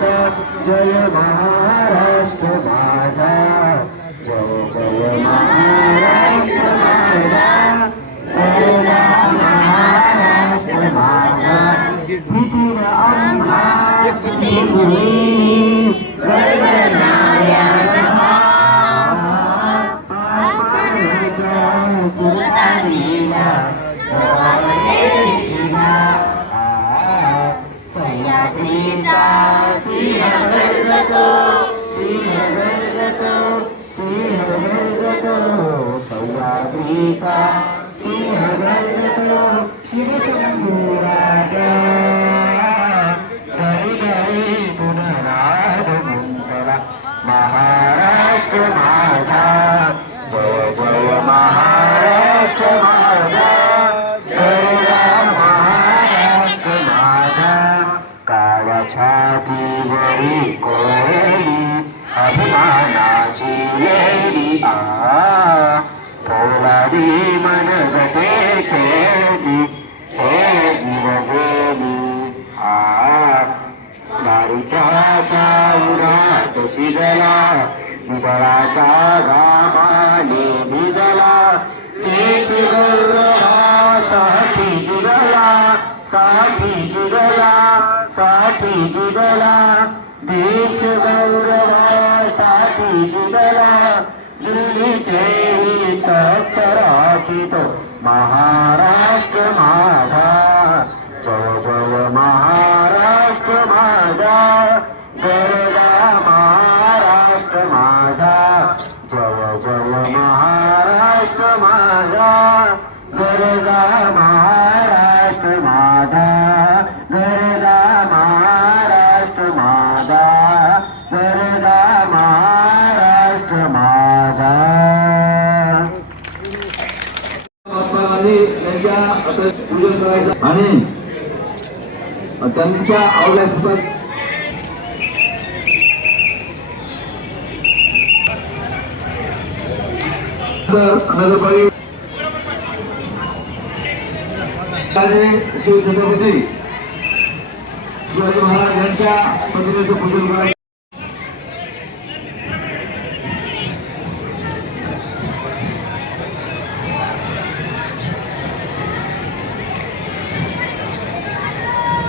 ताज जय महाराष्ट्र माझा जय जय महाराष्ट्र माझा जय महाराष्ट्र माझा भीतीर आम्हा भीमुनी శ్రీ హరి శ్రీ శంభు రాజా अभिमानाची लेली आ पोलादी मनगटे खेळली हे. जीव गेली आ दारिद्र्याच्या उरात शिजला निबळाच्या घामाने भिजला देश गौरवासाठी जुगला साठी जुगला साठी जुगला देश गौरवासाठी जुगला दिल्लीचे हित महाराष्ट्र माझा. जय जय महाराष्ट्र माझा. गरजा महाराष्ट्र माझा. जय जय महाराष्ट्र माझा. गरजा महाराष्ट्र माझा. महात्मा त्यांच्या पूजन करायचं. आणि त्यांच्या आवड्या सुद्धा नगरपालिका शिवछत्रपती शिवाजी महाराज यांच्या प्रतिमेचं पूजन करायचं.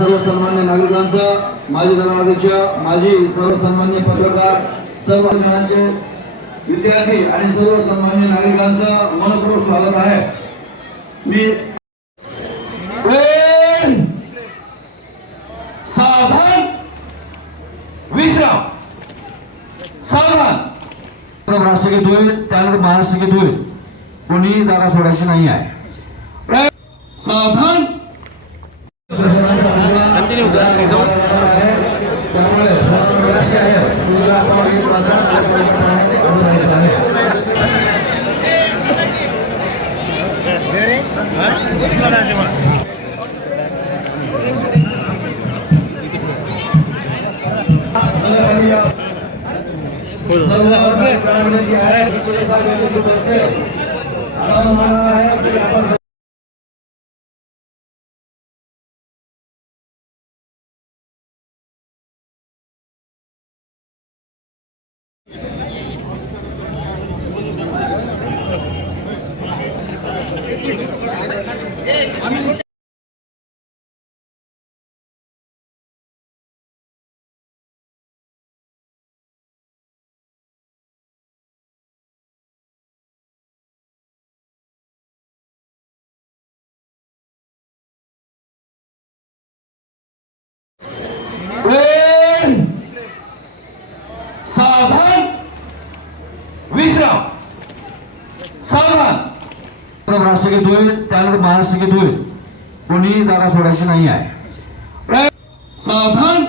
सर्व सन्मान्य नागरिकांचं माजी नगराध्यक्ष माजी सर्व सन्मान्य पत्रकार सर्व विद्यार्थी आणि सर्व सन्मान्य नागरिकांचं मनपूर्वक स्वागत आहे. मी सावधान विश्राम. सावधान. राष्ट्रगीत होईल त्यानंतर महाराष्ट्रगीत होईल. कोणीही जागा सोडायची नाही आहे. सावधान आणि उदाहरण जाऊ सर्व आहे 네. 사방 위성. 사방 सावधान प्रथम राष्ट्रगीत होईल त्यानंतर महाराष्ट्रगीत होईल कोणी जागा सोडायची नाही आहे. सावधान